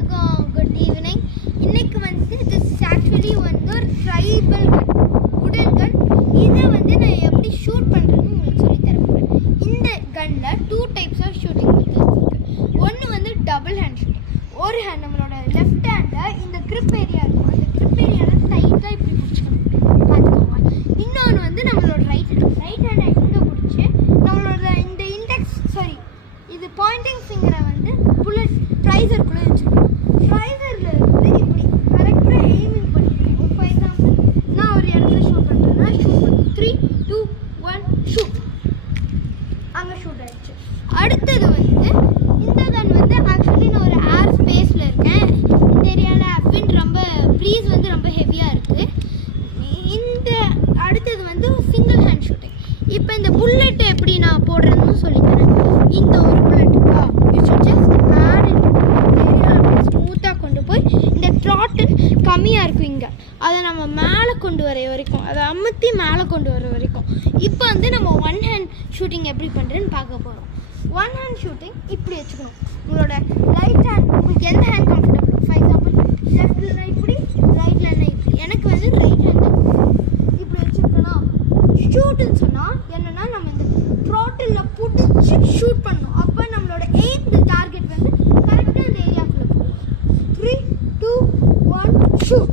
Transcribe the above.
எல்லாத்துக்கும் good evening. இன்னைக்கு வந்து திஸ் ஆக்சுவலி வந்து ஒரு ட்ரைபல் கன், உடன் கன். இதை வந்து நான் எப்படி ஷூட் பண்ணுறேன்னு உங்களுக்கு சொல்லி தர போகிறேன். இந்த கன்னில் 2 டைப்ஸ் ஆஃப் ஷூட்டிங் மெத்தட்ஸ் இருக்குது. ஒன்று வந்து டபுள் ஹேண்ட் ஷூட்டிங். ஒரு ஹேண்ட் நம்மளோட லெஃப்ட் ஹேண்டை இந்த கிரிப் ஏரியா இருக்கும், அந்த கிரிப் ஏரியாவில் டைட்டாக இப்படி பிடிச்சிக்கணும், பார்த்துக்கோங்க. இன்னொன்று வந்து நம்மளோட ரைட் ஹேண்டை இங்கே பிடிச்சி நம்மளோட இந்த இண்டெக்ஸ் இது பாயிண்டிங் ஃபிங்கரை வந்து புல்லட் ட்ரைசருக்குள்ளே வச்சுருக்கோம். ட்ரைசரில் இருந்து இப்படி கரெக்டாக எய்மிங் பண்ணிக்கிறேன். ஃபார் எக்ஸாம்பிள் நான் ஒரு இடத்துல ஷூட் பண்ணுறேன்னா ஷூட் பண்ணி 3, 2, 1 ஷூட். அங்கே ஷூட் ஆகிடுச்சு. அடுத்தது வந்து இந்த கன் வந்து ஆக்சுவலி நான் ஒரு ஏர் ஸ்பேஸில் இருக்கேன். இந்த ஏரியாவில் விண்ட் ரொம்ப ப்ரீஸ் வந்து ரொம்ப ஹெவியாக இருக்குது. இந்த அடுத்தது வந்து சிங்கிள் ஹேண்ட் ஷூட்டிங். இப்போ இந்த புல்லெட்டை எப்படி நான் போடுறேன்னு சொல்லித்தரேன். இந்த ஒரு புல்லட் இருக்கா, you should just add it இந்த ஏரியாவில் ஸ்மூத்தாக கொண்டு போய் இந்த த்ராட்டில் கம்மியாக இருக்கும் இங்கே, அதை நம்ம மேலே கொண்டு வர வரைக்கும், அதை அமுத்தி மேலே கொண்டு வர வரைக்கும். இப்போ வந்து நம்ம ஒன் ஹேண்ட் ஷூட்டிங் எப்படி பண்ணுறேன்னு பார்க்க போகிறோம். ஒன் ஹேண்ட் ஷூட்டிங் இப்படி வச்சுக்கணும். உங்களோட ரைட் ஹேண்ட் உங்களுக்கு எந்த ஹேண்ட் கம்ஃபர்டபுள். ஃபார் எக்ஸாம்பிள் லெஃப்டில் இப்படி, ரைட்டில் இப்படி. எனக்கு வந்து ரைட் ஹேண்ட் இப்படி வச்சுருக்கணும். ஷூட்டுன்னு சொன்னால் என்னென்னா நம்ம இந்த த்ராட்டிலில் பிடிச்சி ஷூட் பண்ணணும். அப்போ நம்மளோட எய்ம் டார்கெட் வந்து கரெக்டாக அந்த ஏரியாக்குள்ளே போகும். 3, 2, 1 ஷூட்.